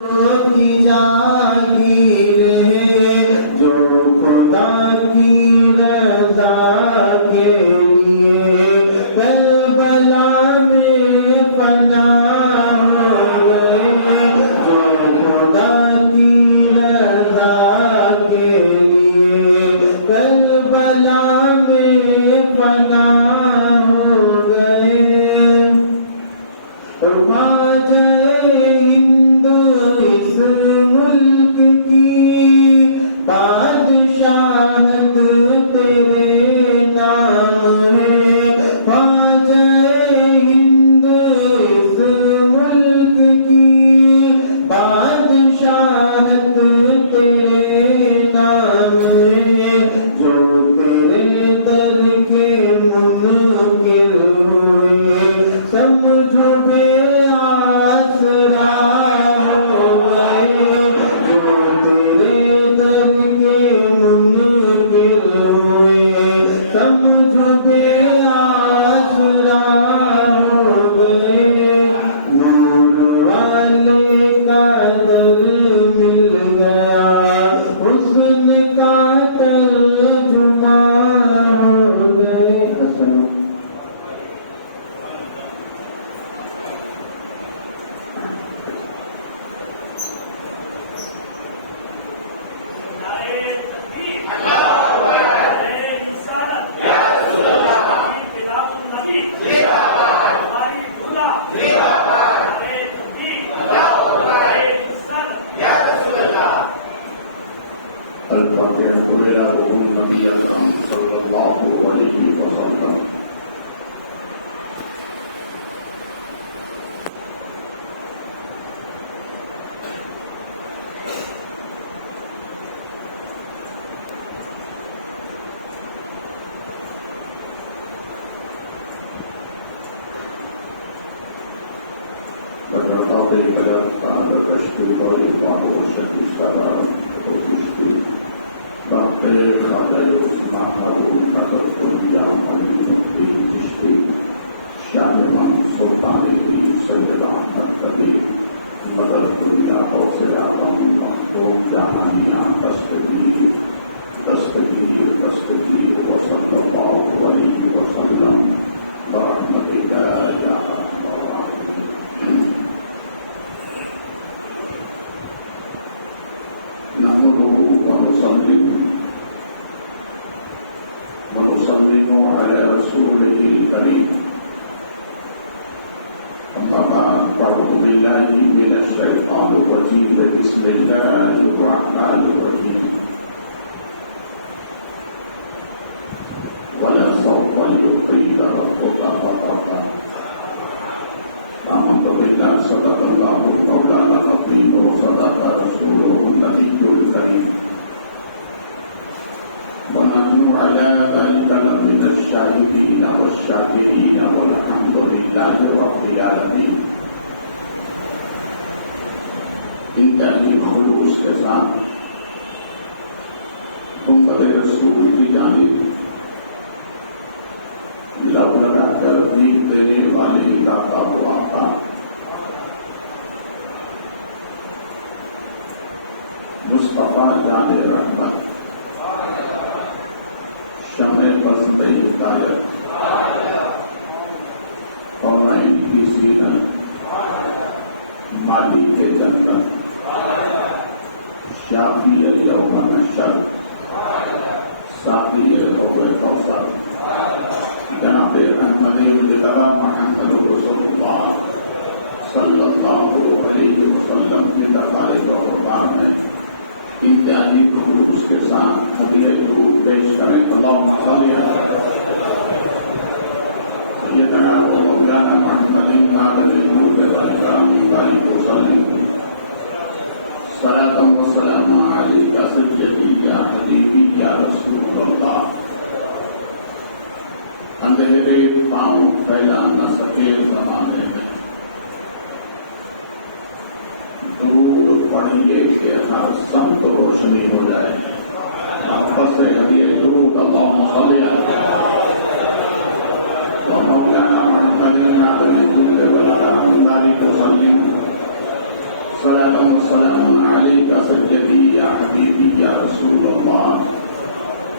کی جاگیر ہے جو خدا کی رضا کے لیے کربلا میں فنا ہو گئے، جو خدا کی رضا کے لیے کربلا میں فنا ہو گئے۔ خواجہ ہند اس ملک کی بادشاہت تیرے نام ہے، خواجہ ہند اس ملک کی بادشاہت تیرے نام ہے، جو تیرے در کے منکر ہوئے سمجھو بے آسرا ہو گئے، جو تیرے در کے منکر ہوئے سمجھو بے آسرا ہو گئے۔ نور والے کا در مل گیا، حسن کا ترجمہ ہو گئے۔ والسلام عليك سيدي يا حبيبي يا رسول الله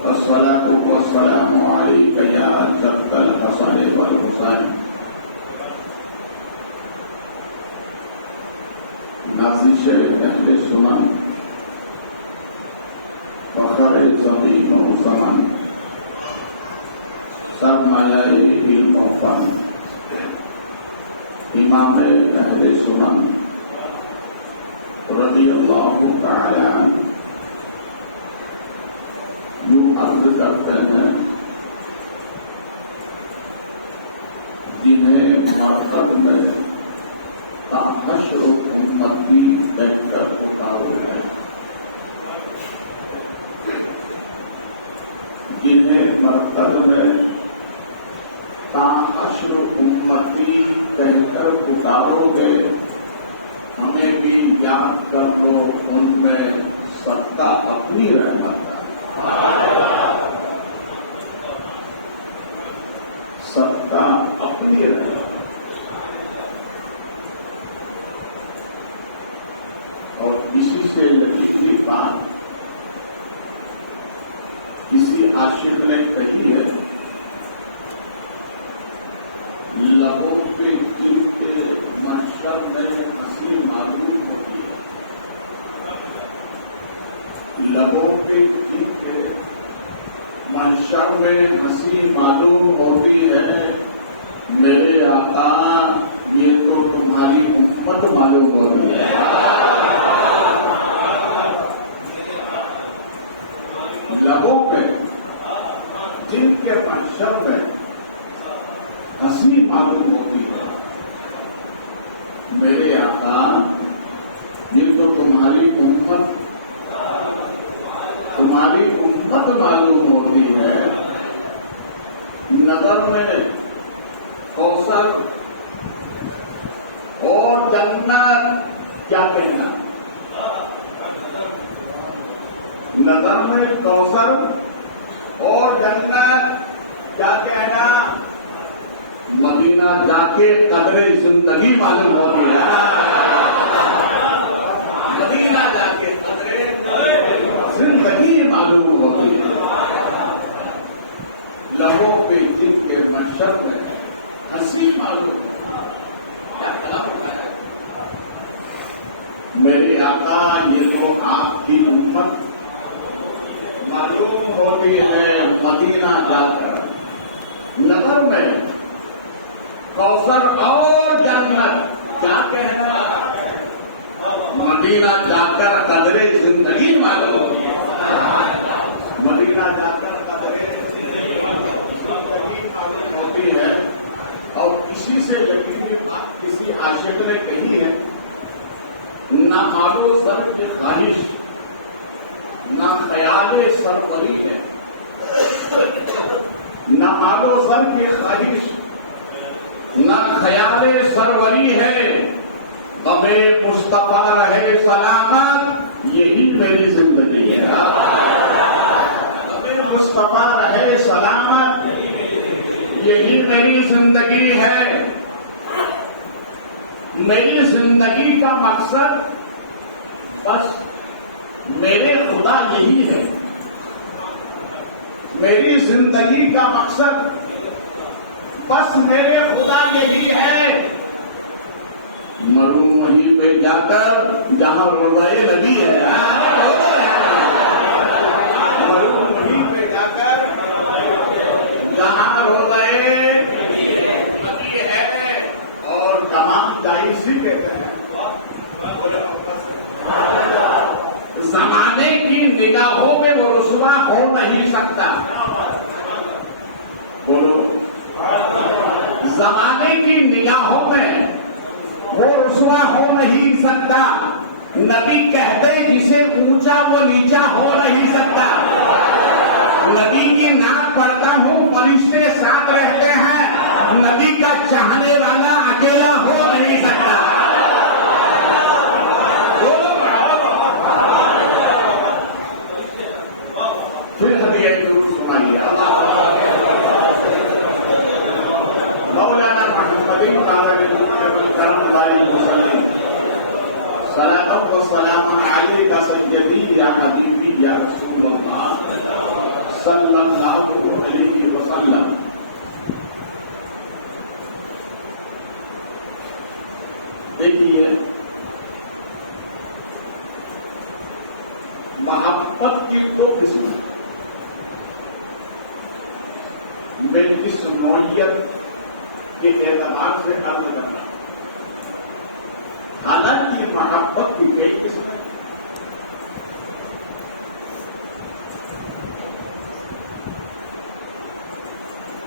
والصلاة والسلام عليك يا جد الحسن والحسين ناصر أهل السنن فخر زمین و زمن سرمایہ علم و فن امام اہل سنن رضی اللہ تعالی عنہ یوں عرض کرتے ہیں جنہیں مقصد میں حشر امتی بیٹھ کر اٹھاؤ ہے، جنہیں مرکز میں حشر امتی کہہ کر پکارو گے، ہمیں بھی یاد کر لو ان میں صدقہ اپنی رحمت ہے، صدقہ اپنی رحمت۔ اور اسی سے لگی بات کسی عاشق نے کہی ہے، لبوں پہ جیت کے محشر میں ہنسی معلوم ہوتی ہے، لبوں پہ جیت کے محشر میں ہنسی معلوم ہوتی ہے، میرے آقا یہ تو تمہاری امت معلوم ہوتی ہے۔ لبوں پہ جن کے محشر میں ہنسی معلوم ہوتی ہے، میرے آقا یہ تو تمہاری امت معلوم ہوتی ہے۔ نظر میں کوثر اور جنت کیا کہنا، نظر میں کوثر اور جنت کیا کہنا، مدینہ جا کے قدر زندگی معلوم ہوتی ہے، مدینہ جا کے قدر زندگی معلوم ہوتی ہے۔ لبوں پہ جن کے محشر میں ہنسی معلوم ہوتا ہے، میرے آقا یہ تو آپ کی امت معلوم ہوتی ہے، مدینہ جا کر نظر میں کوثر اور جنت کیا کہنا، مدینہ جا کر قدر زندگی معلوم ہوتی ہے، مدینہ جا کر قدر زندگی معلوم ہوتی ہے۔ اور اسی سے لگی ہوئی بات کسی عاشق نے کہی ہے، نہ مالو سر کی خواہش نہ خیال سروری ہے، نہ مالو سر کی خواہش نہ خیال سروری ہے، غم مصطفیٰ رہے سلامت یہی میری زندگی ہے، غم مصطفیٰ رہے سلامت یہی میری زندگی ہے۔ میری زندگی کا مقصد بس میرے خدا یہی ہے، میری زندگی کا مقصد بس میرے خدا یہی ہے، مروں وہیں پہ جا کر جہاں روضۂ نبی ہے، مروں وہیں پہ جا کر جہاں روضۂ نبی ہے، اور تمام جائزی کہتے ہیں زمانے کی نگاہوں میں وہ رسوا ہو نہیں سکتا، بولو زمانے کی نگاہوں میں وہ رسوا ہو نہیں سکتا، نبی کہتے جسے اونچا وہ نیچا ہو نہیں سکتا، نبی کی نعت پڑھتا ہوں فرشتے ساتھ رہتے ہیں، نبی کا چاہنے والا اکیلا ہو نہیں سکتا۔ پھر ہدیہ سنائیے مولانا محمد کرم بھائی مسلم صلاۃ و سلام علیہ سیدی یا حبیبی یا رسول اللہ صلی اللہ علیہ وسلم. دیکھیے محبت کی دو قسم میں اس نوعیت کے اعتبار سے عرض کرتا ہوں. حالانکہ محبت کی کئی قسم ہے.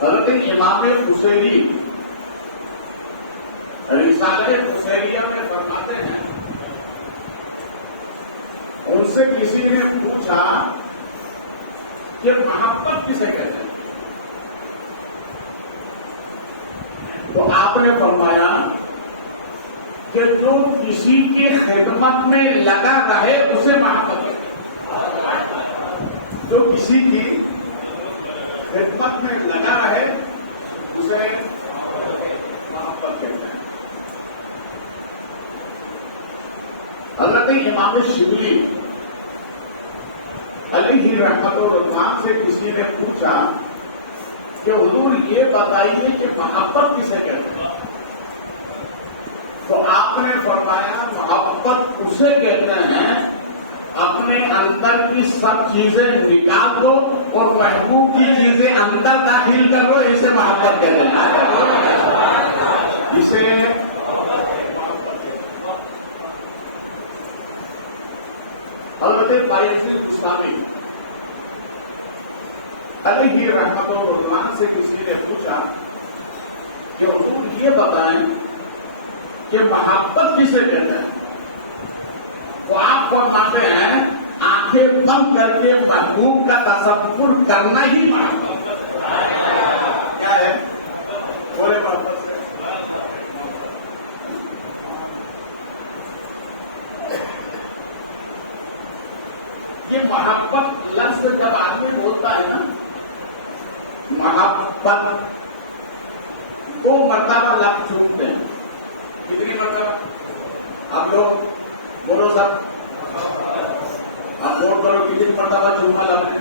حضرت امام حسینی رسالہ حسینیہ میں فرماتے ہیں ان سے کسی نے پوچھا کہ محبت کسے کہتے ہیں تو آپ نے فرمایا کہ جو کسی کی خدمت میں لگا رہے اسے محبت کہتے ہیں. جو کسی کی خدمت میں لگا رہے اسے محبت کہتے ہیں. حضرت امام شبلی علیہ رحمت و رضوان سے کسی نے پوچھا کہ حضور یہ بتائیے کہ محبت کسے کہتے ہیں تو آپ نے فرمایا محبت اسے کہتے ہیں اپنے اندر کی سب چیزیں نکال دو اور محبوب کی چیزیں اندر داخل کر دو اسے محبت کہتے ہیں. اسے حضرت بائیس گستاخی علیہ رحمت و رضوان سے کسی نے پوچھا کہ حضور یہ بتائیں کہ محبت کسے کہتے ہیں تو آپ فرماتے ہیں آنکھیں بند کر کے محبوب کا تصور کرنا ہی محبت کیا ہے. بولے محبت یہ محبت لفظ جب آدمی بولتا ہے نا محبت دو مرتبہ لفظ سنتے ہیں. کتنی مرتبہ آپ لوگ بولو سب آپ نوٹ کرو کتنی مرتبہ چوما لفظ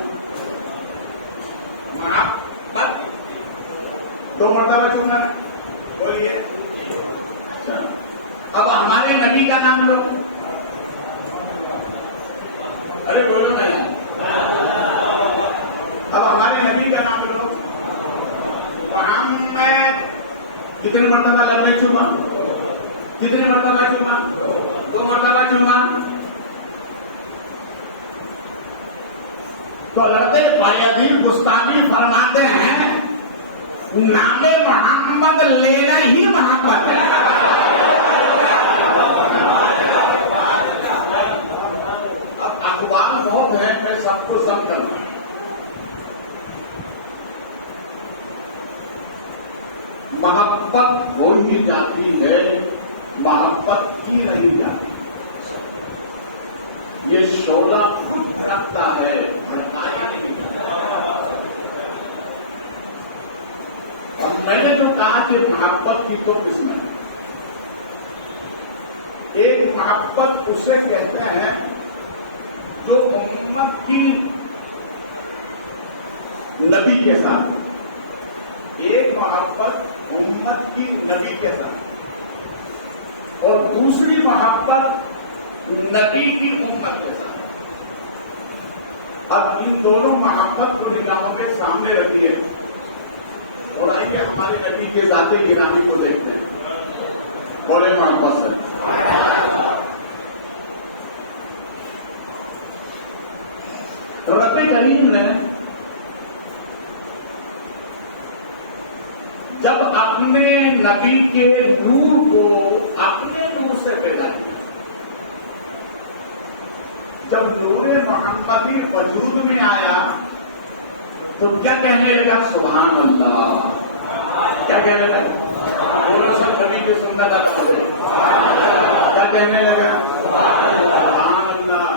محبت دو مرتبہ چوما بولیے. اب ہمارے نبی کا نام لو. ارے بولو میں اب ہمارے نبی کا نام لو تو ہم میں کتنی مرتبہ لگ رہے چوما کتنی مرتبہ چوما دو مرتبہ چوما. تو لڑتے بایدین گستاخی فرماتے ہیں نام محمد لینا ہی محبت ہے. بہت ہے میں سب کو سم کرنا. محبت ہو ہی جاتی ہے محبت ہی رہی جاتی ہے. یہ شعلہ رکھتا ہے بھڑکایا نہیں. اب میں نے جو کہا کہ محبت کی دو قسمیں ہیں. ایک محبت اسے کہتے ہیں جو امت کی نبی کے ساتھ. ایک محبت امت کی نبی کے ساتھ اور دوسری محبت نبی کی امت کے ساتھ. اب ان دونوں محبت کو نگاہوں کے سامنے رکھیے اور آئیے ہمارے نبی کے ذات گرامی کو دیکھتے ہیں. بولے محبت سے رب کریم نے جب اپنے نبی کے نور کو اپنے نور سے پیدا کیا. جب نور محمدی وجود میں آیا تو کیا کہنے لگا سبحان اللہ. کیا کہنے لگا بولو سب نبی کے سنت سے کیا کہنے لگا سبحان اللہ.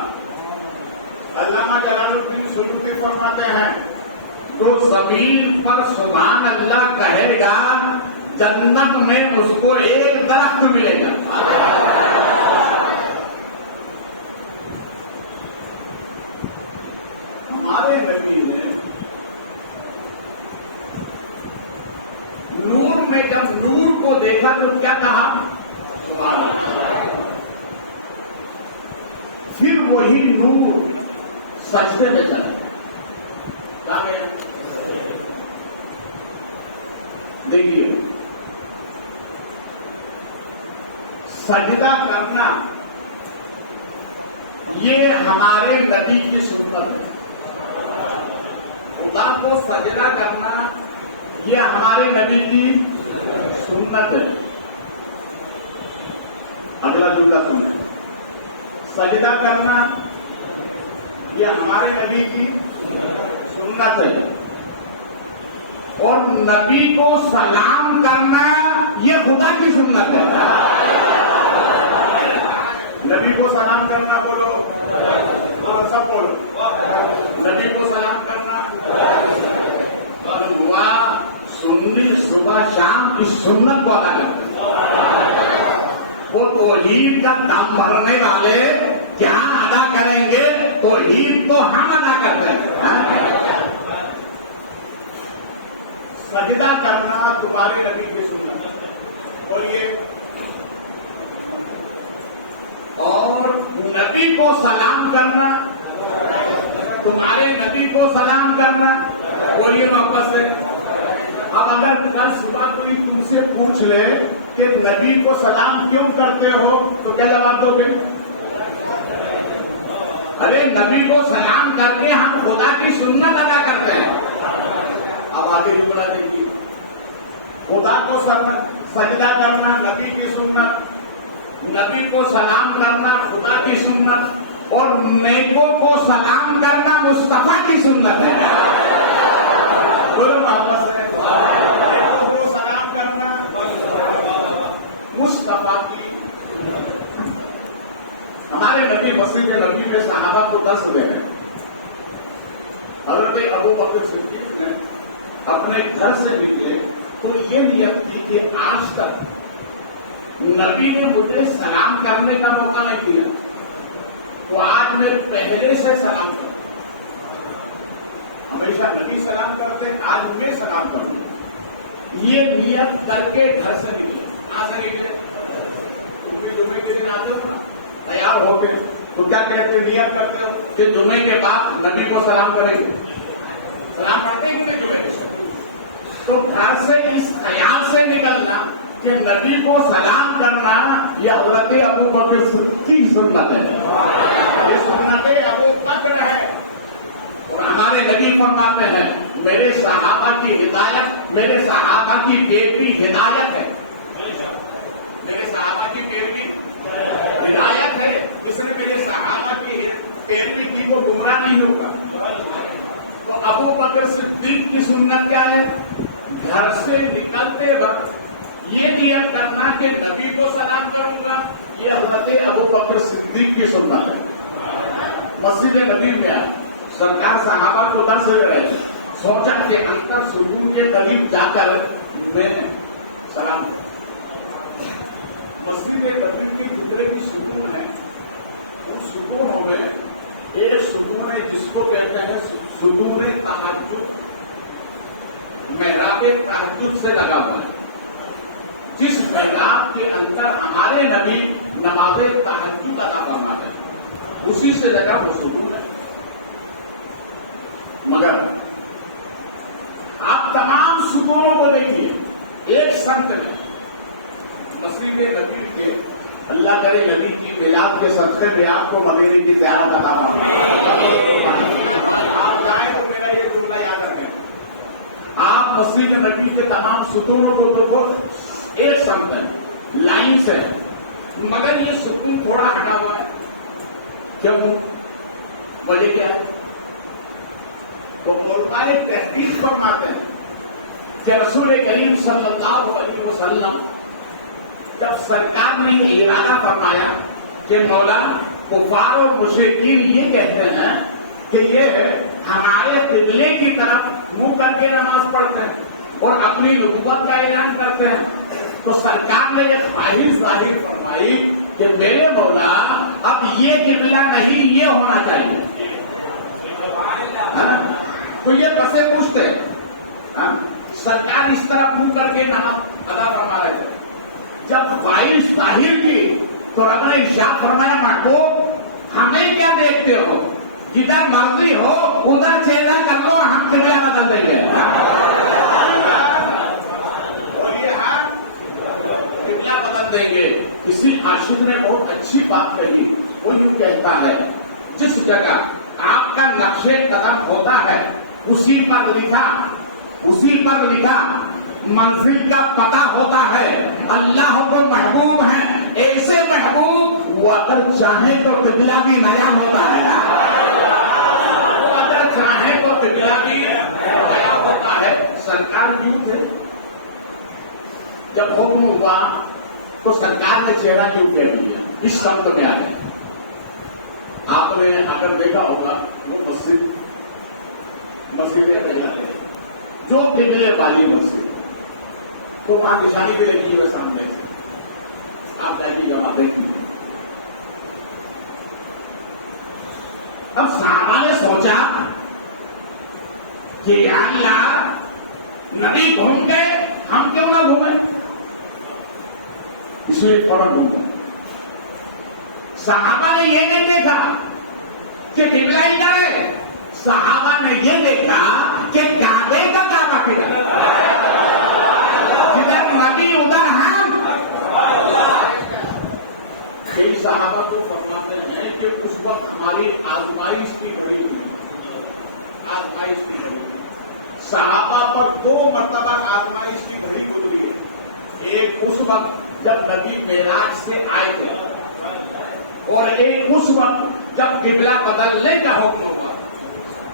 علامہ جلال الدین سیوطی فرماتے ہیں جو زمین پر سبحان اللہ کہے گا جنت میں اس کو ایک درخت ملے گا. ہمارے نبی نے نور میں جب نور کو دیکھا تو کیا کہا؟ سبحان اللہ۔ پھر وہی نور سجدے میں چلا گیا۔ دیکھیے سجدہ کرنا یہ ہمارے نبی کی سنت ہے۔ خدا کو سجدہ کرنا یہ ہمارے نبی کی سنت ہے۔ اگلا جملہ سنیں، سجدہ کرنا یہ ہمارے نبی کی سنت ہے، اور نبی کو سلام کرنا یہ خدا کی سنت ہے۔ نبی کو سلام کرنا بولو اور سب بولو، نبی کو سلام کرنا اور دعا سنت صبح شام کی سنت کو ادا کرتے ہیں۔ وہ توحید کا دم بھرنے والے کیا ادا کریں گے؟ توحید تو ہم ادا کرتے ہیں۔ سجدہ کرنا تمہاری نبی کی سنت ہے، بولیے، اور نبی کو سلام کرنا، تمہارے نبی کو سلام کرنا، بولیے واپس سے۔ اب اگر کل صبح کوئی تم سے پوچھ لے کہ نبی کو سلام کیوں کرتے ہو تو کیا جواب دو گے؟ ارے نبی کو سلام کر کے ہم خدا کی سنت ادا کرتے ہیں۔ اب آگے جملہ دیکھیے، خدا کو سجدہ کرنا نبی کی سنت، نبی کو سلام کرنا خدا کی سنت، اور نیکوں کو سلام کرنا مصطفیٰ کی سنت ہے۔ بولو واپس سے، نیکوں کو سلام کرنا مصطفیٰ کی۔ ہمارے نبی مسجد نبی میں صحابہ کو درس دے رہے ہیں۔ حضرت ابو بکر صدیق نے اپنے گھر سے نکلے تو یہ نیت کی کہ آج تک نبی نے مجھے سلام کرنے کا موقع نہیں دیا، تو آج میں پہلے سے سلام کروں۔ ہمیشہ نبی سلام کرتے، آج میں سلام کروں۔ یہ نیت کر کے گھر سے نکلے، آ سے نکلے جمعے کے دن آتے ہو تیار ہو کے تو کیا کہتے نیت کرتے ہو کہ جمعے کے بعد نبی کو سلام کریں گے، سلام پڑھتے ہیں جمعے کے ساتھ۔ تو گھر سے اس خیال سے نکلنا کہ نبی کو سلام کرنا یہ حضرت ابو بکر صدیق کی سنت ہے، یہ سنت ابو بکر ہے۔ اور ہمارے نبی فرماتے ہیں میرے صحابہ کی ہدایت میرے صحابہ کی بیٹی ہدایت ہے، میرے صحابہ کی بیٹی ہدایت ہے، اس نے میرے صحابہ کی بیٹی کی کو گمراہ نہیں ہوگا۔ تو ابو بکر صدیق کی سنت کیا ہے؟ گھر سے نکلتے وقت یہ نیت کرنا کہ نبی کو سلام کروں گا، یہ حضرت ابو بکر صدیق کی سنت ہے۔ مسجد نبی میں سرکار صحابہ کو درس دے رہے ہیں، سوچا کہ اندر سکون کے قریب جا کر میں سلام۔ مسجد نبی کی جتنے بھی سکون ہیں ان سکونوں میں ایک سکون ہے جس کو کہتے ہیں سکون تہجد، محراب تہجد سے لگا ہوا ہے، جس محراب کے اندر ہمارے نبی نماز تہجد ادا فرماتے ہیں، اسی سے لگا وہ سکون ہے۔ مگر آپ تمام سکونوں کو دیکھیے، ایک سنت نے مسجد نبی کے، اللہ کرے نبی کی میلاد کے صدقے میں آپ کو مدینے کی زیارت عطا فرمائے۔ آپ جائیں تو میرا یہ جملہ یاد رکھیں، آپ مسجد نبی کے تمام ستونوں کو دیکھو، ایک سمت ہے، لائن سے، مگر یہ ستون تھوڑا ہٹا ہوا ہے، کیوں؟ وجہ کیا ہے؟ وہ ملتانے تحقیق فرماتے ہیں کہ رسول کریم صلی اللہ علیہ وسلم جب سرکار نے ارادہ فرمایا کہ مولا کفار اور مشرکین یہ کہتے ہیں کہ یہ ہمارے قبلے کی طرف منہ کر کے نماز پڑھتے ہیں اور اپنی نبوت کا اعلان کرتے ہیں، تو سرکار نے یہ خواہش ظاہر فرمائی کہ میرے مولا اب یہ قبلہ نہیں، یہ ہونا چاہیے۔ تو یہ بسیں پوچھتے ہیں سرکار اس طرح منہ کر کے نماز ادا فرما رہے تھے. جب خواہش ظاہر کی تو رب نے ارشاد فرمایا محبوب ہمیں کیا دیکھتے ہو, جدھر مرضی ہو ادھر چہرہ کر لو, ہم قبلہ بدل دیں گے. قبلہ بدل دیں گے. کسی عاشق نے بہت اچھی بات کہی, وہ یوں کہتا ہے جس جگہ آپ کا نقش قدم ہوتا ہے اسی پر لکھا منزل کا پتہ ہوتا ہے. اللہ کو محبوب ہیں ایسے محبوب وہ اگر چاہیں تو قبلہ بھی نیا ہوتا ہے, وہ اگر چاہیں تو قبلہ بھی نیا ہوتا ہے. سرکار کیوں تھے جب حکم ہوا تو سرکار نے چہرہ کیوں کہہ دیا اس سمت میں آ گئے. آپ نے اگر دیکھا ہوگا وہ مسجدیں پہلاتے جو قبلے والی مسجد تو وہاں نشانی بھی لگی ہے سامنے سے, آپ جائیں گے جواب دیں گے. اب صحابہ نے سوچا کہ یا اللہ نبی گھوم گئے ہم کیوں نہ گھومیں, اس لیے فوراً گھوم گئے. صحابہ نے یہ نہیں دیکھا کہ قبلہ ادھر ہے, صحابہ نے یہ دیکھا کہ کعبے کا کعبہ کدھر ہے, جدھر نبی ادھر ہم. کئی صحابہ کو فرماتے ہیں کہ اس وقت ہماری آزمائش کی گئی ہوئی, صحابہ پر 2 مرتبہ آزمائش کی گئی ہوئی. ایک اس وقت جب نبی معراج سے آئے تھے اور ایک اس وقت جب قبلہ بدلنے کا حکم ہوا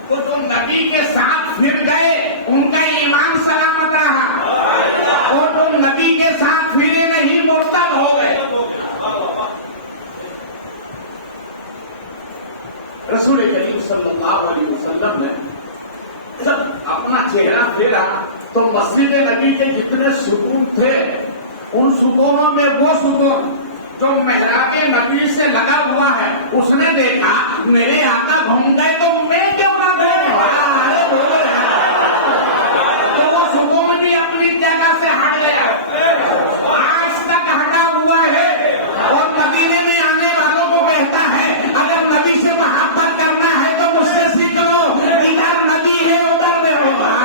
تو جو نبی کے ساتھ پھر گئے ان کا ایمان سلامت رہا, اور جو نبی کے ساتھ پھرے نہیں مرتد ہو گئے. رسول کریم صلی اللہ علیہ وسلم نے جب اپنا چہرہ پھیرا تو مسجد نبی کے جتنے ستون تھے ان ستونوں میں وہ ستون جو محراب نبی سے لگا ہوا ہے اس نے دیکھا میرے آقا گھوم گئے تو میں کیوں نہ گھوموں, تو وہ ستون بھی اپنی جگہ سے ہٹ گیا, آج تک ہٹا ہوا ہے. اور مدینے میں آنے والوں کو کہتا ہے اگر نبی سے محبت کرنا ہے تو مجھ سے سیکھ لو, ادھر نبی ہے ادھر میں ہوگا.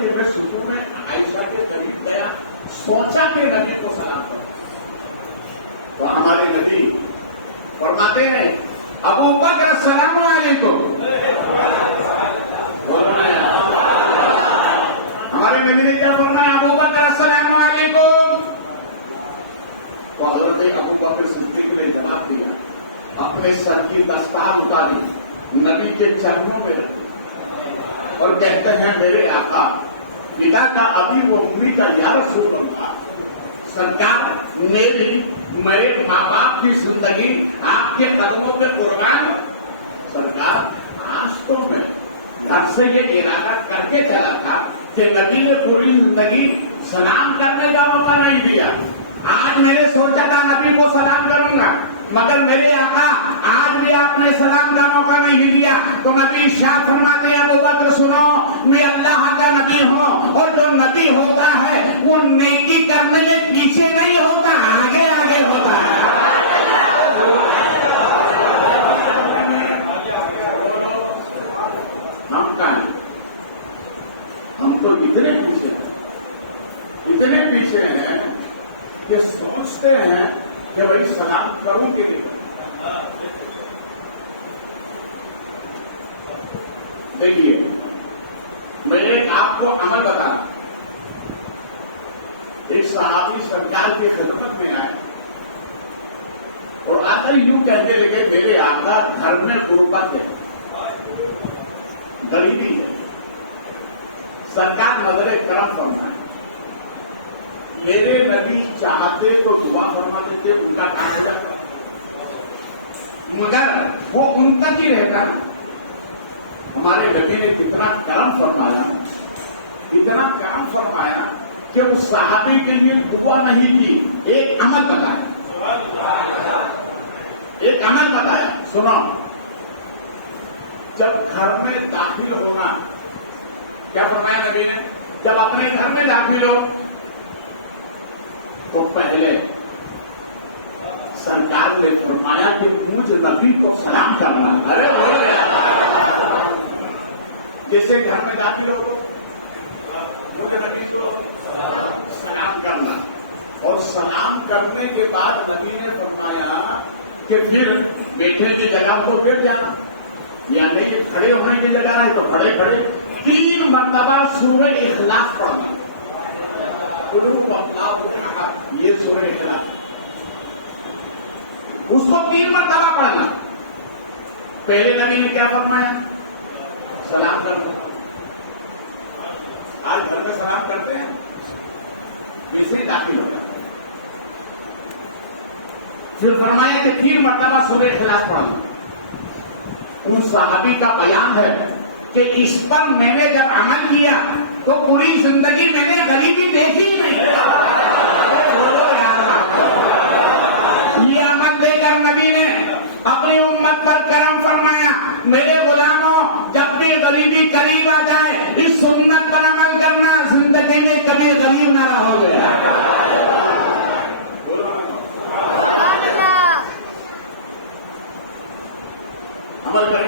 کہ میں شروع میں عائشہ کے قریب گیا, سوچا کہ نبی کو سلام کروں تو ہمارے نبی فرماتے ہیں ابو بکر السلام علیکم. ہمارے نبی نے کیا فرمایا ابو بکر السلام علیکم. تو حضرت ابو بکر صدیق نے جواب دیا, اپنے سر کی دستار اتاری نبی کے چرنوں میں اور کہتے ہیں میرے آقا پتا کا ابھی وہ عمری کا یا رسول اللہ, سرکار میرے ماں باپ کی زندگی آپ کے قدموں پہ قربان. سرکار آج تو میں گھر سے یہ ارادہ کر کے چلا تھا کہ نبی نے پوری زندگی سلام کرنے کا موقع نہیں دیا, آج میں نے سوچا تھا نبی کو سلام کروں گا مگر میرے آقا آج بھی آپ نے سلام کا موقع نہیں دیا. تو نبی ارشاد فرماتے ہیں ابو بکر سنو, میں اللہ کا نبی ہوں اور جو نبی ہوتا ہے وہ نیکی کرنے میں پیچھے نہیں ہوتا, آگے آگے ہوتا ہے. ہم تو اتنے پیچھے ہیں کہ سوچتے ہیں کہ بھائی سلام کروں گے. دیکھیے میں ایک آپ کو عمل بتا, ایک صحابی سرکار کی خدمت میں آئے اور آ کر یوں کہنے لگے میرے آقا گھر میں غربت ہے, غریبی ہے. سرکار نظر کرم فرمائے, میرے نبی چاہتے تو دعا فرما دیتے ان کا کام جاتا, مگر وہ ان تک ہی رہتا ہے. ہمارے نبی نے کتنا کرم فرمایا، کتنا کرم فرمایا کہ اس صحابی کے لیے دعا نہیں کی، ایک عمل بتایا، ایک عمل بتایا. سنو، جب گھر میں داخل ہونا، کیا فرمایا نبی نے؟ جب اپنے گھر میں داخل ہو تو پہلے سرکار نے فرمایا کہ مجھ نبی کو سلام کرنا. ارے بول رہے جیسے گھر میں داخل ہو مجھ نبی کو سلام کرنا. اور سلام کرنے کے بعد نبی نے فرمایا کہ پھر بیٹھنے کی جگہ کو پھر جانا، یعنی کہ کھڑے ہونے کی جگہ ہے تو کھڑے کھڑے 3 مرتبہ سورہ اخلاص پڑھنا. یہ سورہ اخلاص اس کو 3 مرتبہ پڑھنا. پہلے نبی نے کیا فرمایا؟ سلام کرنا. آج گھر میں سلام کرتے ہیں، ایسے داخل ہوتا. پھر فرمایا کہ 3 مرتبہ سورہ اخلاص پڑھنا. ان صحابی کا بیان ہے کہ اس پر میں نے جب عمل کیا تو پوری زندگی میں نے غریبی دیکھی ہی نہیں. یہ عمل دے کر نبی نے اپنی امت پر کرم فرمایا. میرے غلاموں، جب بھی غریبی قریب آ جائے اس سنت پر عمل کرنا، زندگی میں کبھی غریب نہ رہو گے. عمل کریں.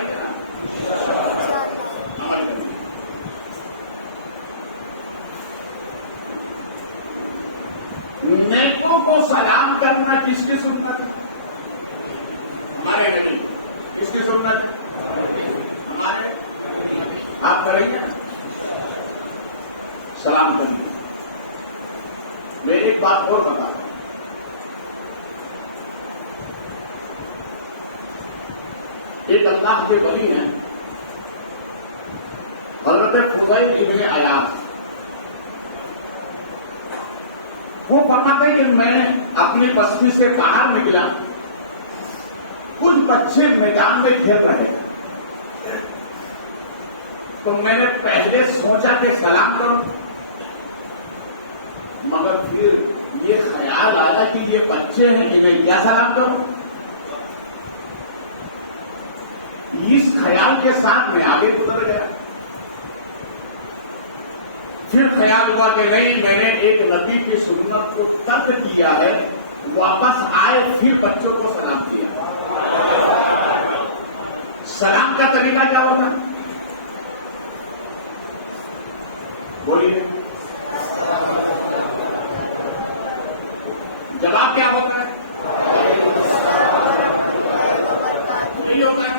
نیکوں کو سلام کرنا کس کی سنت؟ ہمارے نبی. کس کی سنت؟ ہمارے. آپ کریں گے سلام کریں. میں ایک بات اور بتا دوں. ایک اللہ کے ولی ہیں حضرت فضیل ابن عیاض. وہ فرماتے ہیں کہ میں اپنی بستی سے باہر نکلا، کچھ بچے میدان میں کھیل رہے ہیں، تو میں نے پہلے سوچا کہ سلام کروں، مگر پھر یہ خیال آیا کہ یہ بچے ہیں، انہیں کیا سلام کروں. اس خیال کے ساتھ میں آگے گزر گیا. پھر خیال ہوا کہ نہیں، میں نے ایک نبی کی سنت کو ترک کیا ہے. واپس آئے، پھر بچوں کو سلام کیا. سلام کا طریقہ کیا ہوتا ہے؟ بولیے، جواب کیا ہوتا ہے؟ نہیں ہوتا ہے.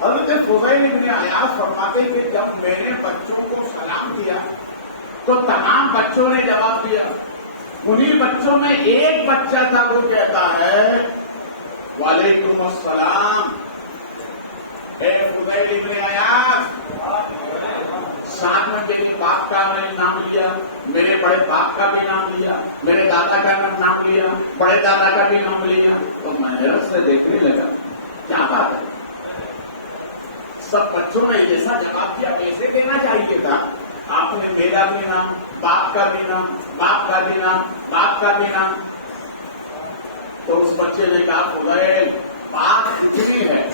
حضرت فضیل ابن عیاض فرماتے ہیں کہ جب میں نے بچوں کو سلام کیا تو تمام بچوں نے جواب دیا. انہی بچوں میں ایک بچہ تھا، وہ کہتا ہے وعلیکم السلام. اے فضیل ابن عیاض، ساتھ میں میری باپ کا میں نے نام لیا، میرے بڑے باپ کا بھی نام لیا، میرے دادا کا نام لیا، بڑے دادا کا بھی نام لیا. تو میں حیرت سے دیکھنے لگا کیا بات ہے. سب بچوں نے ایسا جواب دیا کیسے دینا چاہیے تھا. آپ نے میرا بھی نام، باپ کا بھی نام، باپ کا بھی نام، باپ کا بھی نام. تو اس بچے نے کہا فضیل، بات اتنی ہے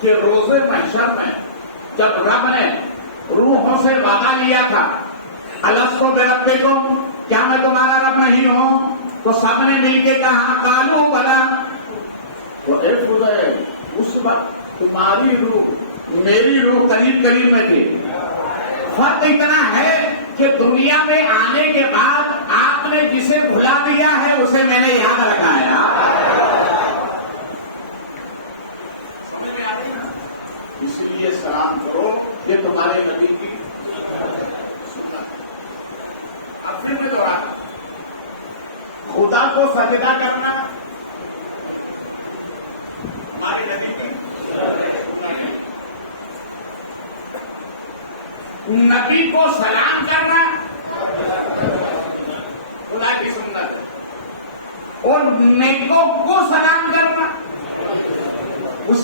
کہ روز محشر میں جب رب نے روحوں سے وعدہ لیا تھا الستو بربکم، کیا میں تمہارا رب نہیں ہوں، تو سب نے مل کے کہا قالوا بلا. تو اے فضیل، اس وقت تمہاری روح میری روح قریب قریب میں تھی. فرق اتنا ہے کہ دنیا میں آنے کے بعد آپ نے جسے بھلا دیا ہے اسے میں نے یاد رکھا ہے. اس لیے سلام کرو، یہ تمہارے نبی کی سنت. اب پھر میں دوبارہ خدا کو سجدہ کرنا ہماری نبی کی، نبی کو سلام کرنا خدا کی سنت، اور نیکوں کو سلام کرنا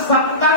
70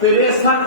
63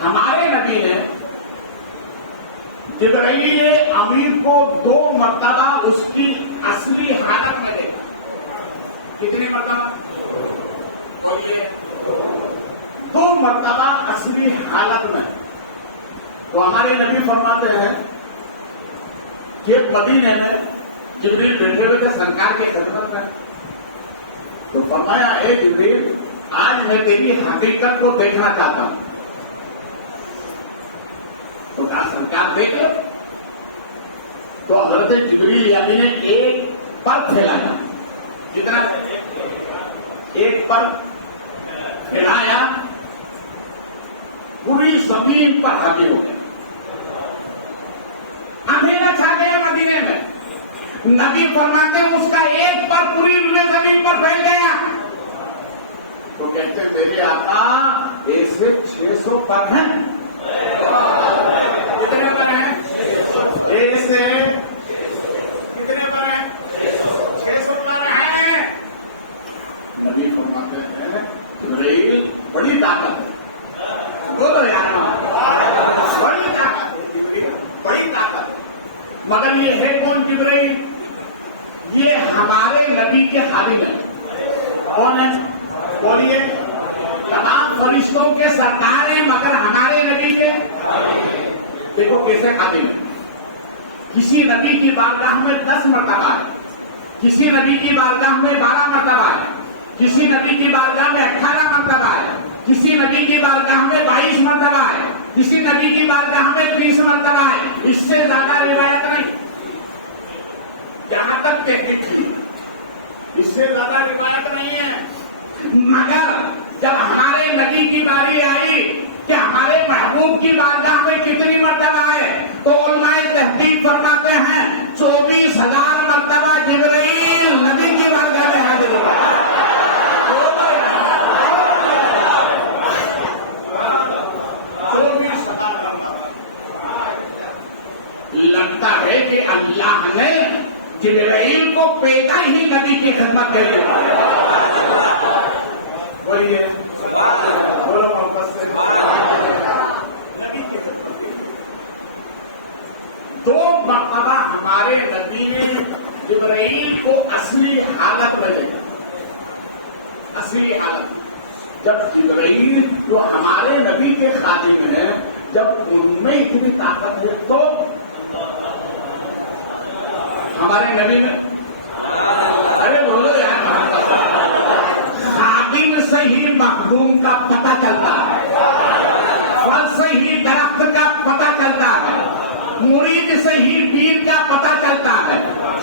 ہمارے نبی نے جبرائیل امیر کو 2 مرتبہ اس کی اصلی حالت میں دیکھا. کتنی مرتبہ؟ اور یہ 2 مرتبہ اصلی حالت میں. تو ہمارے نبی فرماتے ہیں کہ مدینے میں جبریل بیٹھے ہوئے تھے سرکار کے خدمت میں. تو فرمایا اے جبریل آج میں تیری حقیقت کو دیکھنا چاہتا ہوں. تو کہا سرکار دیکھے. تو حضرت جبریل امین نے ایک پر پھیلایا. کتنا؟ ایک پر پھیلایا پوری زمین پر حاوی ہو گیا. اندھیرا چھا گیا مدینے میں. نبی فرماتے ہیں اس کا ایک پر پوری زمین پر پھیل گیا. تو کہتے ہیں میرے آقا ایسے 600 پر ہیں. کتنے پر ہیں؟ ایسے کتنے پر ہیں؟ 600 پر ہیں. نبی فرماتے ہیں جبرائیل بڑی طاقت ہے. بولو یار بڑی طاقت ہے. بڑی طاقت. مگر یہ ہے کون جبرائیل؟ یہ ہمارے نبی کے خادم ہے. کون ہے؟ بولیے. تمام فرشتوں کے سردار ہیں مگر ہمارے نبی کے. دیکھو کیسے خادم ہے. کسی نبی کی بارگاہ میں 10 مرتبہ ہے, کسی نبی کی بارگاہ میں 12 مرتبہ ہے, کسی نبی کی بارگاہ میں 18 مرتبہ ہے, کسی نبی کی بارگاہ میں 22 مرتبہ ہے, کسی نبی کی بارگاہ میں 30 مرتبہ ہے. اس سے زیادہ روایت نہیں. جہاں تک کہتے اس سے زیادہ روایت نہیں ہے. مگر جب ہمارے نبی کی باری آئی کہ ہمارے محبوب کی بارگاہ میں کتنی مرتبہ ہے, تو علماء تحقیق فرماتے ہیں 24,000 مرتبہ جبرائیل نبی کی بارگاہ میں حاضر ہوا. لگتا ہے کہ اللہ نے جبرائیل کو پیدا ہی نبی کی خدمت کے لیے. بولیے بولو واپس سے. 2 مرتبہ ہمارے نبی نے جبرائیل کو اصلی حالت میں دیکھا. اصلی حالت جب جبرائیل جو ہمارے نبی کے خادم ہیں جب ان میں اتنی طاقت ہے تو ہمارے نبی میں ارے بولو یار خادم سے ہی مخدوم کا پتہ چلتا ہے, پھل سے ہی درخت کا پتہ چلتا ہے, مرید سے ہی پیر کا پتہ چلتا ہے,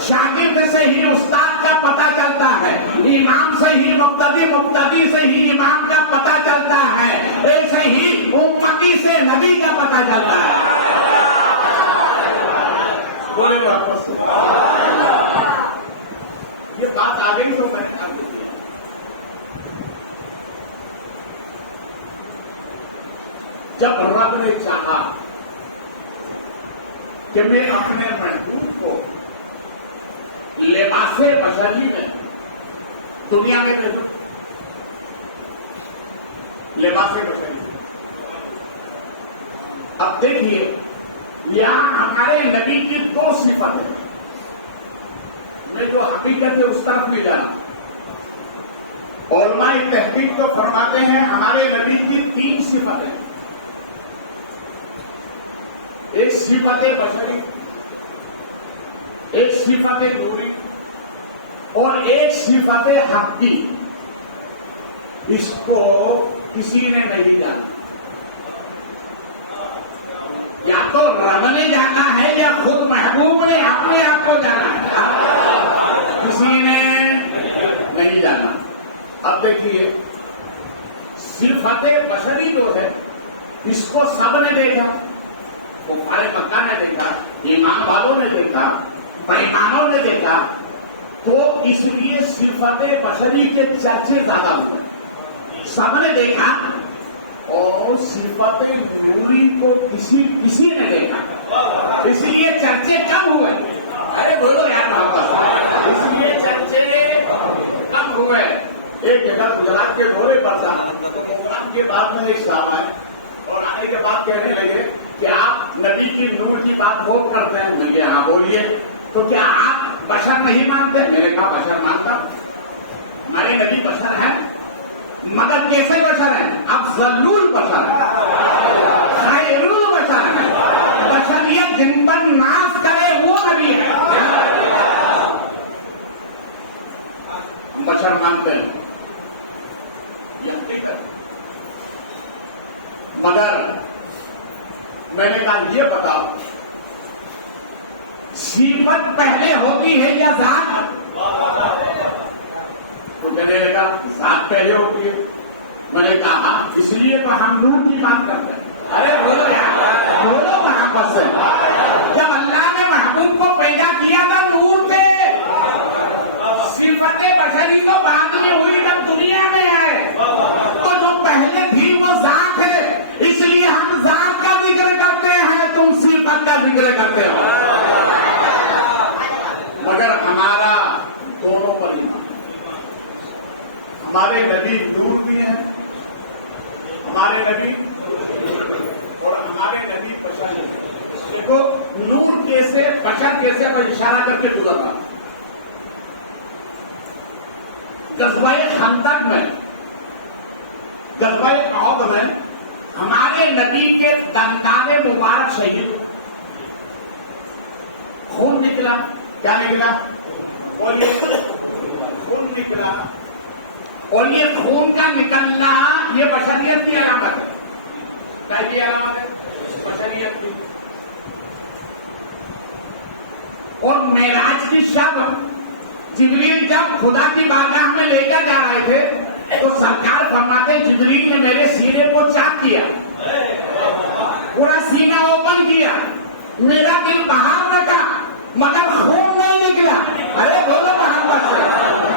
شاگرد سے ہی استاد کا پتہ چلتا ہے, امام سے ہی مقتدی, مقتدی سے ہی امام کا پتہ چلتا ہے, ایسے ہی امتی سے نبی کا پتہ چلتا ہے. بولے واپس یہ بات آ گئی تو میں جب رب نے چاہا کہ میں اپنے محبوب کو لباس بشری میں دنیا میں بھیجوں. لباس بشری. اب دیکھیے یہاں ہمارے نبی کی 2 صفت ہیں. میں جو حقیقت ہے اس طرف بھی جانا. علماء تحقیق تو فرماتے ہیں ہمارے نبی کی 3 صفت ہیں. ایک صفت بشری, ایک صفت نوری اور ایک صفت حق کی. اس کو کسی نے نہیں جانا. یا تو رب نے جانا ہے یا خود محبوب نے اپنے آپ کو جانا ہے, کسی نے نہیں جانا. اب دیکھیے صفت بشری جو ہے اس کو سب نے دیکھا. کفار مکہ نے دیکھا, ایمان والوں نے دیکھا, بےایمانوں نے دیکھا. تو اس لیے صفت بشری کے چرچے زیادہ ہوتے ہیں. سب نے دیکھا اور صفت نوری کو کسی نے دیکھا, اس لیے چرچے کم ہوئے. ارے بولو یار واپس. اس لیے چرچے کم ہوئے. ایک جگہ گجرات کے دورے پر تھا. کے بعد میں ایک صاحب آئے اور آنے کے بعد نبی کی نور کی بات خوب کرتے ہیں. میں نے کہا ہاں بولیے. تو کیا آپ بشر نہیں مانتے؟ میں نے کہا بشر مانتا ہوں. ہمارے نبی بشر ہیں مگر کیسے بشر ہیں؟ افضل البشر ہیں، خیر البشر ہیں. بشریت جن پر ناز کرے وہ نبی ہے. بشر مانتے ہیں مگر میں نے کہا یہ بتاؤ صفت پہلے ہوتی ہے یا ذات؟ تو میں نے کہا ذات پہلے ہوتی ہے. میں نے کہا ہاں اس لیے تو ہم نور کی بات کرتے ہیں. ارے بولو یار، بولو محبت سے. جب اللہ نے محبوب کو پیدا کیا تھا نور سے، صفت بشری تو بعد میں ہوئی جب دنیا میں آئے. تو جو پہلے تھی وہ ذات ہے، اس لیے ہم ذات کا ذکر کرتے ہیں، تم صفت کا ذکر کرتے ہو. مگر ہمارا دونوں پر ایمان. ہمارے نبی نور بھی ہیں، ہمارے نبی اور ہمارے نبی بشر ہیں. دیکھو نور کیسے بشر کیسے میں اشارہ کر کے گزرا. غزوہ خندق میں، غزوہ احد میں ہمارے نبی کے دندان مبارک شہید ہوئے. خون نکلا. کیا نکلا؟ خون نکلا. اور یہ خون کا نکلنا یہ بشریت کی علامت ہے. کیا کی علامت ہے؟ بشریت کی. اور معراج کی شب جبریل جب خدا کی بارگاہ میں لے کر جا رہے تھے تو سرکار فرماتے جبریل نے میرے سینے کو چاک کیا، پورا سینہ اوپن کیا، میرا دل باہر رکھا مگر خون نہیں نکلا. ارے بولو محبت سے.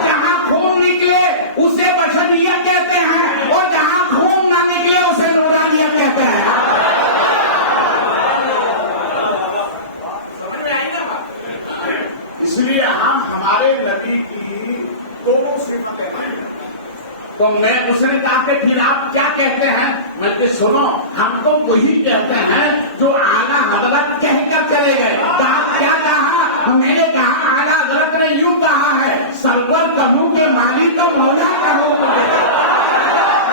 جہاں خون نکلے اسے بشریت کہتے ہیں اور جہاں خون نہ نکلے اسے نورانیت کہتے ہیں. اس لیے ہم ہمارے نبی کی دونوں صفتیں ہیں. تو میں اس نے کہا کہ پھر آپ کیا کہتے ہیں؟ میں کہ سنو ہم تو وہی کہتے ہیں جو اعلیٰ حضرت کہہ کر چلے گئے. کیا کہا؟ میں نے کہا اعلیٰ حضرت نے یوں کہا ہے سرور کہوں کے مالک کا مولا کہو تو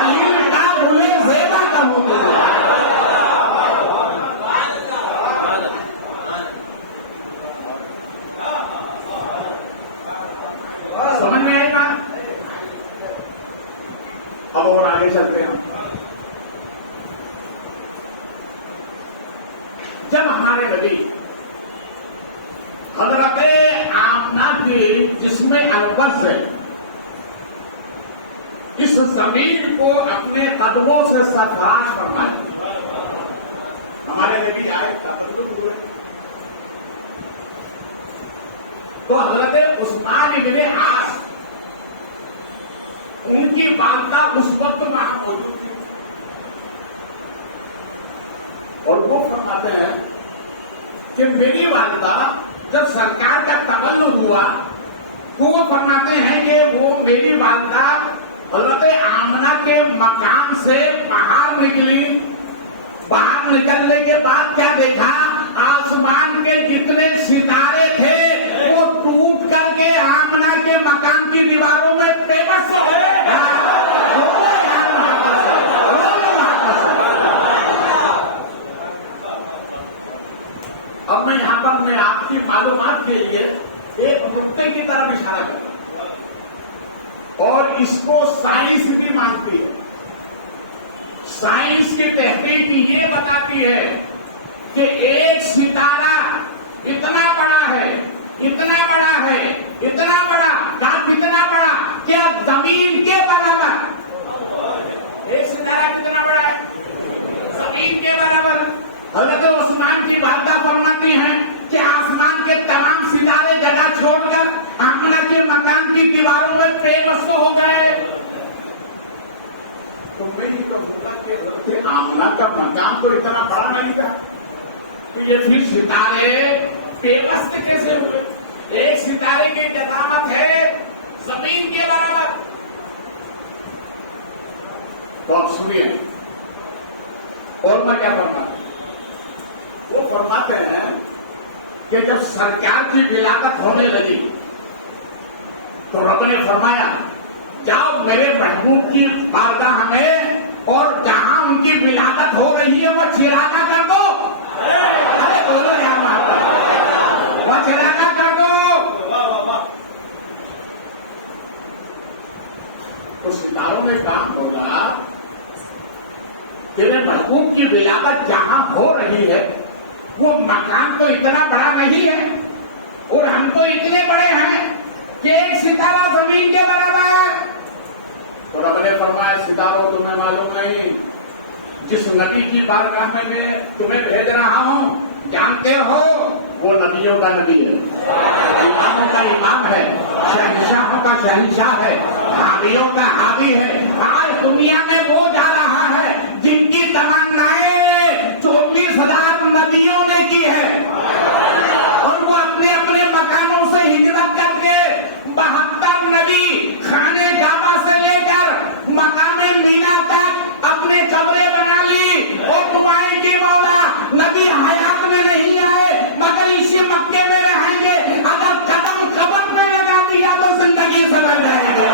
علم کا بھولے زیبا کہو تو. سمجھ میں آئے گا؟ اب اور آگے چلتے ہیں. جب ہمارے نبی حضرت آمنہ کی جسم انور سے اس زمین کو اپنے قدموں سے سرفراز فرمایا، ہمارے نبی آئے تو حضرت عثمان ابن عاص ان کی والدہ اس وقت وہاں موجود تھی اور وہ فرماتے ہیں کہ میری والدہ جب سرکار کا تولد ہوا تو وہ فرماتے ہیں کہ وہ میری والدہ حضرت آمنہ کے مقام سے باہر نکلی. باہر نکلنے کے بعد کیا دیکھا؟ آسمان کے جتنے ستارے تھے وہ ٹوٹ کر کے آمنہ کے مقام کی دیواروں میں پیوست ہو گئے. اب میں یہاں پر میں آپ کی معلومات کے لیے ایک نقطے کی طرف اشارہ کرتا ہوں اور اس کو سائنس بھی مانتی ہے. سائنس کی تحقیق یہ بتاتی ہے کہ ایک ستارہ اتنا بڑا ہے، اتنا بڑا ہے، اتنا بڑا کتنا بڑا کیا زمین کے برابر. ایک ستارہ کتنا بڑا ہے؟ زمین کے برابر. حضرت عثمان کی والدہ فرماتی ہیں کہ آسمان کے تمام ستارے جگہ چھوڑ کر آمنہ کے مکان کی دیواروں میں پیوست ہو گئے. تو میں یہ کہوں گا کہ آمنہ کا مکان تو اتنا بڑا نہیں تھا، یہ پھر ستارے پیوست کیسے ہوئے؟ ایک ستارے کی جسامت ہے زمین کے برابر. تو آپ سنیے اور میں کیا کرتا ہوں. وہ فرماتے ہیں کہ جب سرکار کی ولادت ہونے لگی تو رب نے فرمایا جاؤ میرے محبوب کی بارگاہ میں اور جہاں ان کی ولادت ہو رہی ہے وہ چراغا کر دو. ارے بولو یار محبت, وہ چراغا کر دو. تو ستاروں میں کام ہوگا تیرے محبوب کی ولادت جہاں ہو رہی ہے وہ مکان تو اتنا بڑا نہیں ہے اور ہم تو اتنے بڑے ہیں کہ ایک ستارہ زمین کے برابر. تو رب نے فرمایا ستاروں تمہیں معلوم نہیں, جس نبی کی بارگاہ میں تمہیں بھیج رہا ہوں جانتے ہو وہ نبیوں کا نبی ہے, اماموں کا امام ہے, شہنشاہوں کا شہنشاہ ہے, حاویوں کا حاوی ہے. آج دنیا میں وہ جا رہا ہے جن کی تمنائیں 24,000 نبیوں نے کی ہے اور وہ اپنے اپنے مکانوں سے ہجرت کر کے 72 نبی خانے کعبہ سے لے کر مقام مینا تک اپنے قبریں بنا لی اور دعائیں کی مولا نبی حیات میں نہیں آئے مگر اسی مکے میں رہیں گے, اگر قدم قبر میں لگا دیا تو زندگی سے بڑھ جائے گی.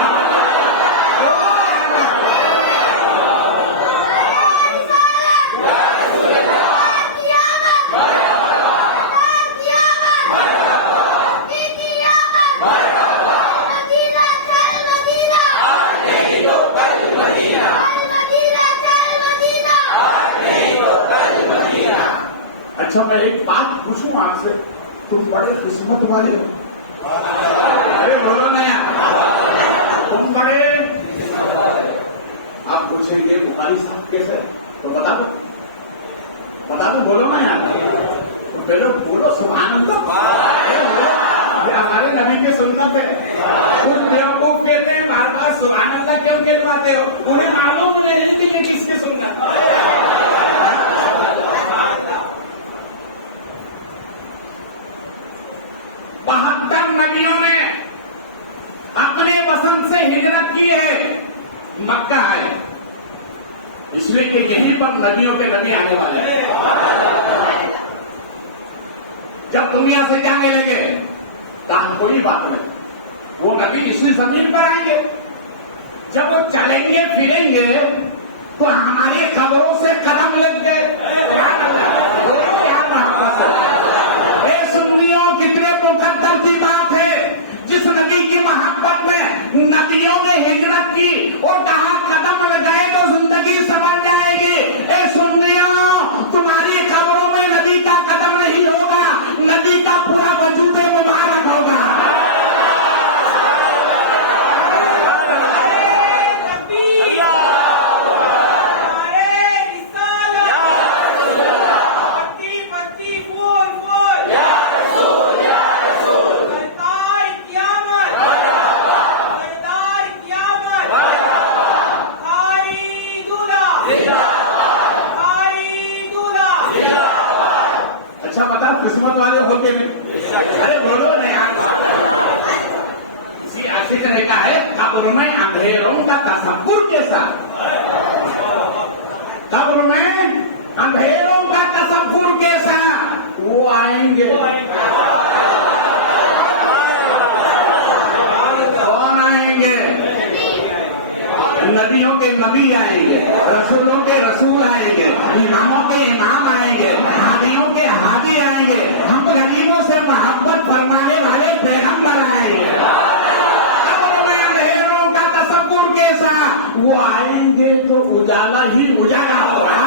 اچھا میں ایک بات پوچھوں آپ سے, تم بڑے قسمت والے ہو. ارے بولو نا تم بڑے, آپ پوچھیں گے بخاری صاحب کیسے تو بتا دو بولو نا یار, پہلے بولو سبحان اللہ. یہ ہمارے نبی کی سنت ہے. تم بیوقوف کہتے ہیں بار بار سبحان اللہ کیوں کہلواتے ہو, انہیں معلوم نہیں کہ کس کی سنت ہے. 72 نبیوں نے اپنے وطن سے ہجرت کی ہے, مکہ ہے, اس لیے کہ یہیں پر نبیوں کے نبی آنے والے ہیں. جب دنیا سے جانے لگے کہاں کوئی بات نہیں, وہ نبی اسی زمین پر آئیں گے. جب وہ چلیں گے پھریں گے تو ہماری قبروں سے قدم لگ گئے. کتنے مقدر کی بات ہے, جس نبی کی محبت میں نبیوں نے ہجرت کی اور کہاں قدم لگائے تو زندگی سنور جائے گی. اے سنیوں تمہاری قبروں میں نبی کا قدم نہیں ہوگا, نبی کا پورا وجود مبارک ہوگا. قسمت والے ہوتے ہیں. ارے بولو نہیں, ایسی طریقہ ہے قبر میں اندھیروں کا تصور کے ساتھ, قبر میں اندھیروں کا تصور کے ساتھ وہ آئیں گے. کون آئیں گے؟ نبیوں کے نبی آئیں گے, رسولوں کے رسول آئیں گے, اماموں کے امام آئیں گے, ہادیوں کے ہادی آئیں گے, ہم غریبوں سے محبت فرمانے والے پیغمبر آئیں گے. قبر میں اندھیروں کا تصور کیسا, وہ آئیں گے تو اجالا ہی اجالا ہوگا.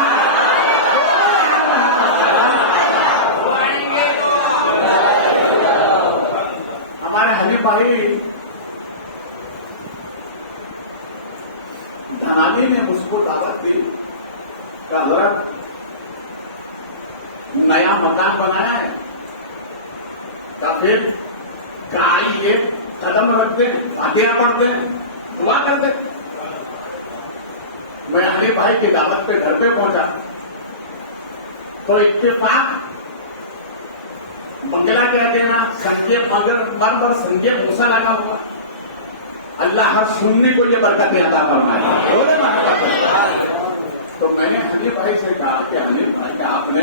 ہمارے حبیب بھائی دھنانی نے مجھ کو دعوت دی کہ حضرت نیا مکان بنایا ہے, پھر آئیے قدم رکھ دیں, فاتحہ پڑھ دیں, دعا کر دیں. میں علی بھائی کی دعوت پہ گھر پہ پہنچا تو اتفاق بنگلہ کہتے ہیں نا, سنجے مگر سنجے موسیٰ لگا ہوا. اللہ ہر سننے کو یہ برکتیں عطا فرمائے. تو میں نے علی بھائی سے کہا کہ علی بھائی آپ نے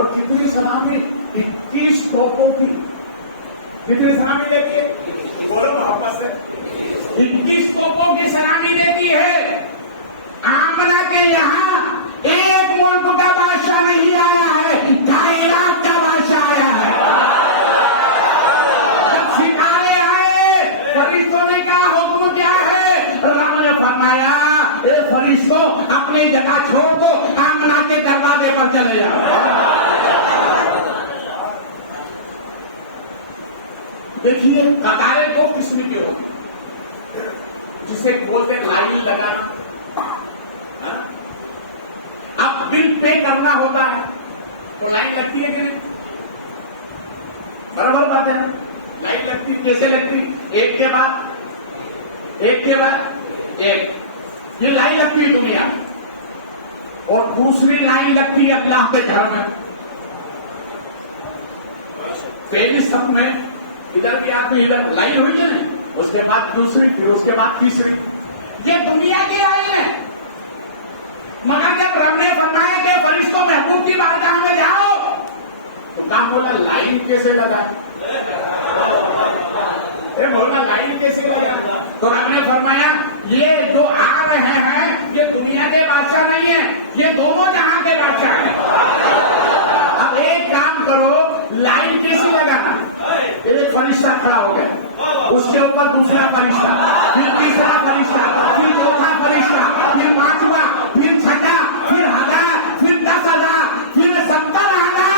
اور کتنی سلامی؟ 21 توپوں کی. کتنی سلامی دیتی ہے؟ بولو محبت سے. 21 توپوں کی سلامی دیتی ہے. آمنہ کے یہاں ایک ملک کا بادشاہ نہیں آیا ہے، 2.5 لاکھ کا بادشاہ آیا ہے. جب ستارے آئے، فرشتوں نے کہا حکم کیا ہے؟ رب نے فرمایا اے فرشتوں اپنی جگہ چھوڑ دو، آمنہ کے دروازے پر چلے جاؤ. دیکھیے قطاریں 2 قسم کی ہوتی، جسے بولتے لائن لگا. اب بل پے کرنا ہوتا ہے تو لائن لگتی ہے کہ نہیں؟ برابر بات ہے نا. لائن لگتی کیسے لگتی؟ ایک کے بعد ایک. یہ لائن لگتی ہے دنیا کی، اور دوسری لائن لگتی ہے اللہ کے گھر میں. پہلی صف میں ادھر کے آدمی ادھر لائن ہوئی کہ نہیں، اس کے بعد دوسری، پھر اس کے بعد تیسری. یہ دنیا کی لائن ہے. مگر جب رب نے فرمایا کہ فرشتوں محبوب کی بارگاہ میں جاؤ تو کام بولا لائن کیسے لگا؟ بولا لائن کیسے لگا؟ تو رب نے فرمایا یہ جو آ رہے ہیں یہ دنیا کے بادشاہ نہیں ہیں، یہ دونوں جہاں کے بادشاہ ہیں. اب ایک کام کرو، لائن کیسے لگانا؟ ایک فرشتہ کھڑا ہو گیا، اس کے اوپر دوسرا فرشتہ، پھر تیسرا فرشتہ، پھر چوتھا فرشتہ، پھر 5واں، پھر 6واں، پھر 1000، پھر 10,000، پھر 70,000.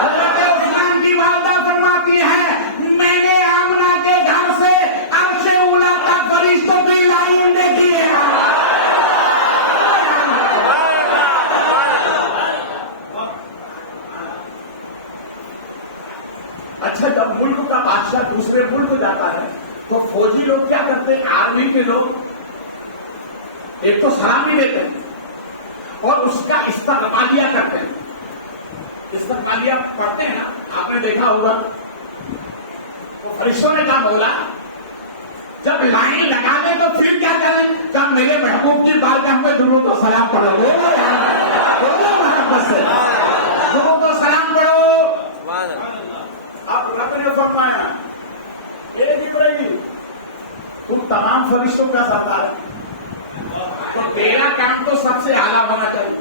حضرت عثمان کی والدہ فرماتی ہے میں نے آمنہ کے گھر سے عرش اولیٰ تک فرشتوں کی لائن دیکھی ہے. اچھا، جب ملک کا بادشاہ دوسرے ملک جاتا ہے تو فوجی لوگ کیا کرتے ہیں؟ آرمی کے لوگ ایک تو سلامی دیتے ہیں اور اس کا استقبالیہ کرتے ہیں. استقبالیہ پڑھتے ہیں نا، آپ نے دیکھا ہوگا. تو فرشتوں نے کہا بولا جب لائن لگا دیں تو پھر کیا کریں؟ جب میرے محبوب کی بارگاہ میں درود و سلام پڑھو. بولو محبت سے درود و سلام پڑھو. اب رب نے فرمایا اے جبرائیل تم تمام فرشتوں کا سردار ہے، تو تیرا کام تو سب سے اعلیٰ ہونا چاہیے.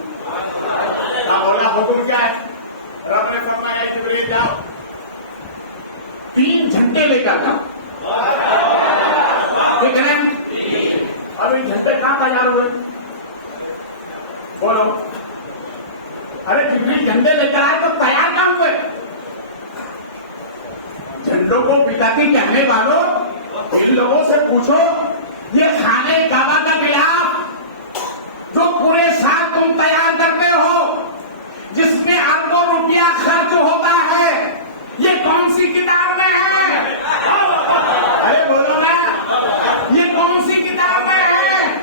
بولا حکم کیا ہے؟ رب نے فرمایا جبرائیل جاؤ 3 جھنڈے لے کر جاؤ. ٹھیک ہے، اب یہ جھنڈے کہاں تیار ہوئے؟ بولو. ارے جبرائیل جھنڈے لے کر آئے تو تیار کہاں ہوئے؟ جھنڈوں کو پٹاتی کہنے والوں ان لوگوں سے پوچھو یہ خانہ کعبہ کا غلاف جو پورے سال تم تیار کرتے ہو، جس میں اربوں روپیہ خرچ ہوتا ہے، یہ کون سی کتاب میں ہے؟ ارے بولو نا، یہ کون سی کتاب میں ہے؟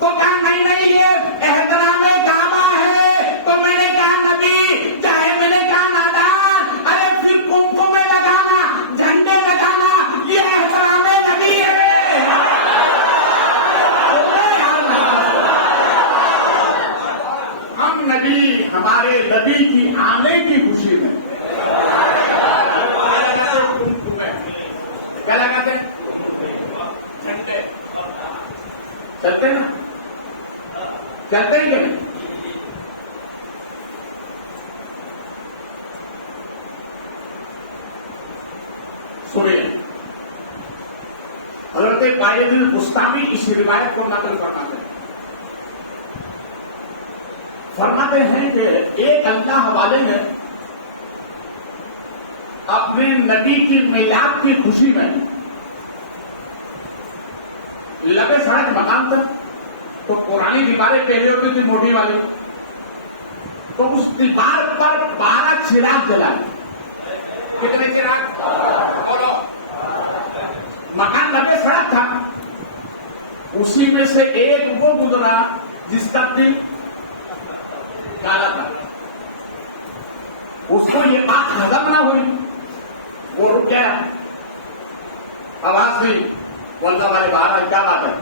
تو کہا نہیں یہ احترام کعبہ ہے. تو میں نے کہا نبی چاہے میں نے کہا نادان، ارے پھر کمکم میں لگانا، جھنڈے لگانا، یہ احترام نبی ہے. ہم نبی ہمارے نبی کی آنے کی خوشی میں کیا لگاتے ہیں؟ جھنڈے. چلتے نا، چلتے ہی نہیں. سنیے حضرت قائد البستامی اس روایت کو نقل فرماتے ہیں کہ ایک اللہ والے نے اپنے نبی کی میلاد کی خوشی میں لبے سڑک مقام تک، تو پرانی دیواریں پہلے ہوتی تھی موٹی والی، تو اس دیوار پر 12 چراغ جلائے. کتنے چراغ؟ بولو. مکان لبے سڑک تھا، اسی میں سے ایک وہ گزرا جس کا دل کالا تھا. اس کو یہ بات ہضم نہ ہوئی، وہ رک گیا. آواز دی واللہ والے باہر کیا بات ہے؟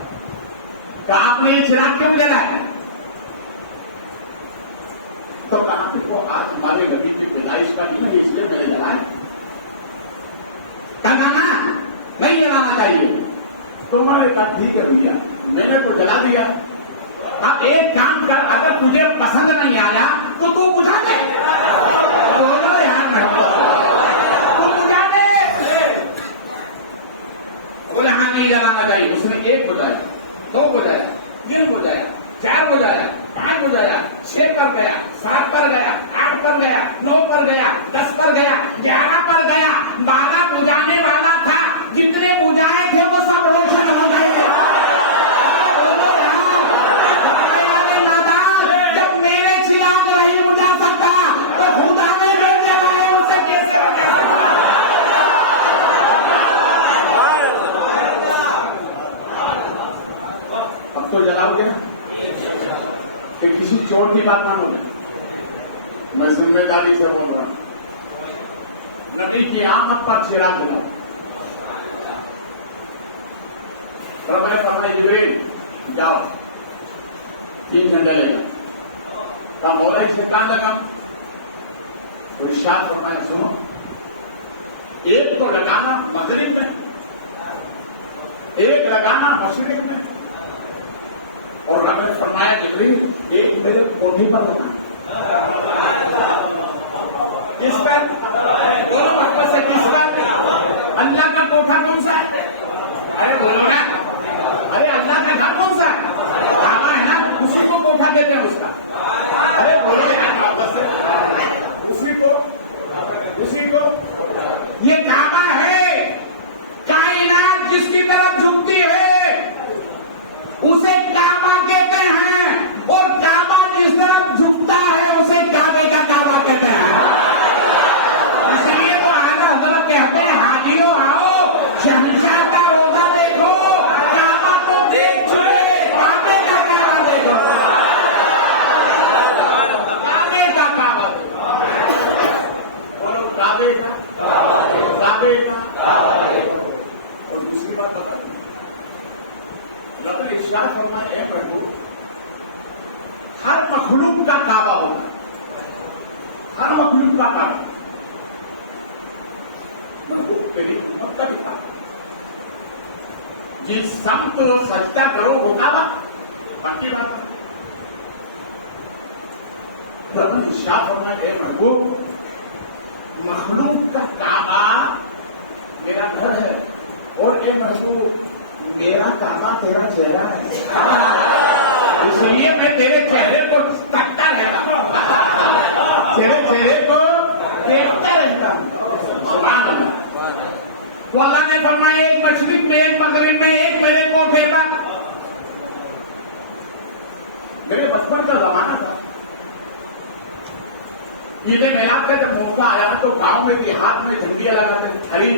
کہ آپ نے یہ چراغ کیوں جلایا؟ تو کہا کہ وہ آج ہمارے نبی کی پیدائش کا دن ہے اس لیے میں نے جلائے. کہا نا نہیں جلانا چاہیے. تو میں نے کہا ٹھیک ہے بھیا میں نے تو جلا دیا. اب ایک کام کر اگر تجھے پسند نہیں آیا تو تو بجھا دے. بولو یار تو بجھا دے. بولے ہاں نہیں جلانا چاہیے. اس نے ایک بجھایا, دو بجھایا, تین بجھایا, چار بجھایا, 5 بجھایا, 6 پر گیا, 7 پر گیا, 8 پر گیا, 9 پر گیا, 10 پر گیا, 11 پر گیا, 12 بجھانے والا تھا. جتنے بجھائے تھے وہ سب روشن ہو گئے. جب میرے چراغ نہیں بجھا سکتا تو خدا نے جو جلائے اسے کیسے بجھا سکتا. اب تو جلاؤ گے کہ کسی چور کی بات مانو گے. میں ذمہ داری سے بول رہا ہوں. نبی کی آمد پر چراغ جلاؤ. رب نے فرمایا جبریل جاؤ 3 گھنٹے لے گا. کہا مولا اس سے کہاں لگا. تو ارشاد فرمایا سنو ایک تو لگانا مغرب میں, ایک لگانا مشرق میں, اور رب نے فرمایا جبریل ایک میرے کوٹھی پر لگانا. کس پر؟ بولو محبت سے کس پر؟ اللہ کا کوٹھا کون سا ہے؟ ارے بولو نا. ارے اللہ کا گھر کون سا ہے؟ کعبہ ہے نا, اسی کو کوٹھا کہتے ہیں اس کا. ارے بولو یار محبت سے. اسی کو یہ کعبہ ہے. کائنات جس کی طرف جھکتی ہے اسے کعبہ کہتے ہیں, اور کعبہ جس طرف جھکتا ہے اسے کعبے کا کعبہ کہتے ہیں. اس لیے تو اعلیٰ حضرت کہتے ہیں حاجیوں آؤ شہنشاہ کا روزہ دیکھو, کعبہ کو دیکھ چکے, کعبے کا کعبہ دیکھو, کعبے کا کعبہ دیکھو. کعبے کا کعبے کا. اور دوسری بات بتا رب نے ارشاد فرمایا ہے پربھو ہر مخلوق کا کعبہ ہوگا. ہر مخلوق کا کعبہ محبوب کے لیے مطلب تھا جس سب کو سجدہ کرو وہ کعبہ. باقی بات رب نے ارشاد فرمایا ہے پربھو مخلوق کا کعبہ میرا گھر ہے, اور یہ محبوب میرا کعبہ تیرا چہرہ ہے. اس لیے میں تیرے چہرے کو تکتا رہتا ہوں, تیرے چہرے کو دیکھتا رہتا ہوں. سبحان اللہ. تو اللہ نے فرمایا ایک مشرق میں, ایک مغرب میں, ایک میرے کوٹھے پر. میرے بچپن کا زمانہ تھا. عید میلاد کا جب موقع آیا تو گاؤں میں دیہات میں جھنڈیاں لگاتے ہیں. ہری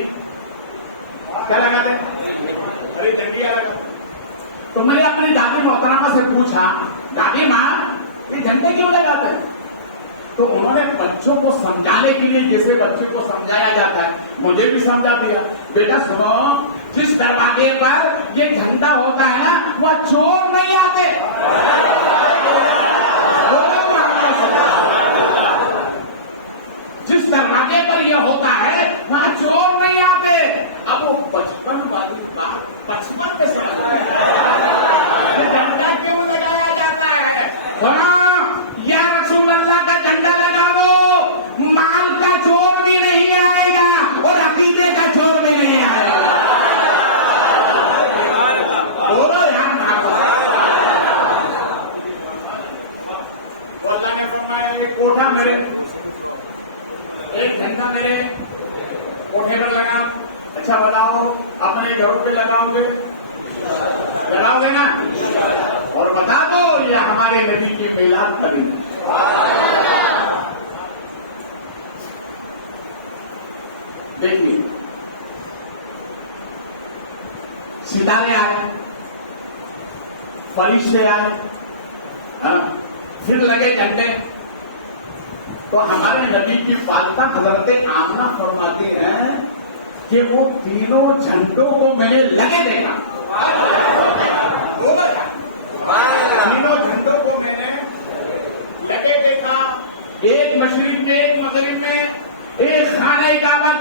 کیا لگاتے ہیں؟ ہری جھنڈیاں لگاتے. تو میں نے اپنی دادی محترمہ سے پوچھا دادی ماں یہ جھنڈے کیوں لگاتے ہیں؟ تو انہوں نے بچوں کو سمجھانے کے لیے جیسے بچوں کو سمجھایا جاتا ہے مجھے بھی سمجھا دیا. بیٹا سنو جس دروازے پر یہ جھنڈا ہوتا ہے نا وہ چور نہیں آتے. جس دروازے پر یہ ہوتا ہے وہاں چور نہیں آتے. اب وہ بچپن والی بات بچپن میں سمجھ جھنڈا کیوں لگایا جاتا ہے. یا رسول اللہ کا جھنڈا لگا دو, مال کا چور بھی نہیں آئے گا اور عقیدے کا چور بھی نہیں آئے گا. بولو یار اللہ نے فرمایا ایک کوٹھا میرے, ایک گھنٹہ میرے کوٹھے پر لگا. اچھا بتاؤ اپنے گھروں پہ لگاؤ گے, لگاؤ گے نا, اور بتا دو یہ ہمارے نبی کی میلاد کا دن. دیکھیے ستارے آئے, فرشتے آئے, پھر لگے جھنڈے. تو ہمارے نبی کی والدہ حضرت آمنہ فرماتی ہیں کہ وہ تینوں جھنڈوں کو میں نے لگے دیکھا. تینوں جھنڈوں کو میں نے لگے دیکھا.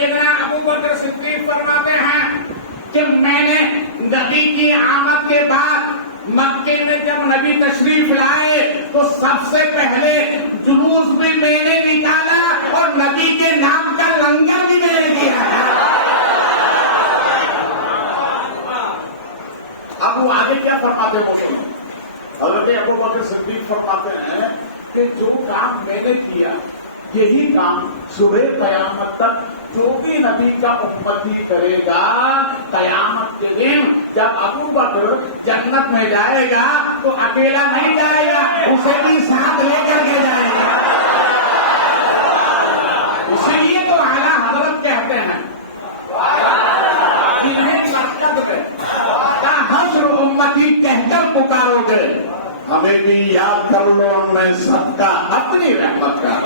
سیدنا ابو بکر صدیق فرماتے ہیں کہ میں نے نبی کی آمد کے بعد مکے میں جب نبی تشریف لائے تو سب سے پہلے جلوس بھی میں نے نکالا اور نبی کے نام کا لنگر بھی میں نے دیا ہے. اب وہ آگے کیا فرماتے ہیں مسلم؟ حضرت ابو بکر صدیق فرماتے ہیں کہ جو کام میں نے کیا یہی کام صبح قیامت تک جو بھی نبی کا امتی کرے گا قیامت کے دن جب ابو بکر جنت میں جائے گا تو اکیلا نہیں جائے گا, اسے بھی ساتھ لے کر کے جائے گا. اسی لیے تو اعلیٰ حضرت کہتے ہیں حشر امتی کہہ کر پکارو گے, ہمیں بھی یاد کر لو, ہم نے سب کا اپنی رحمت کا.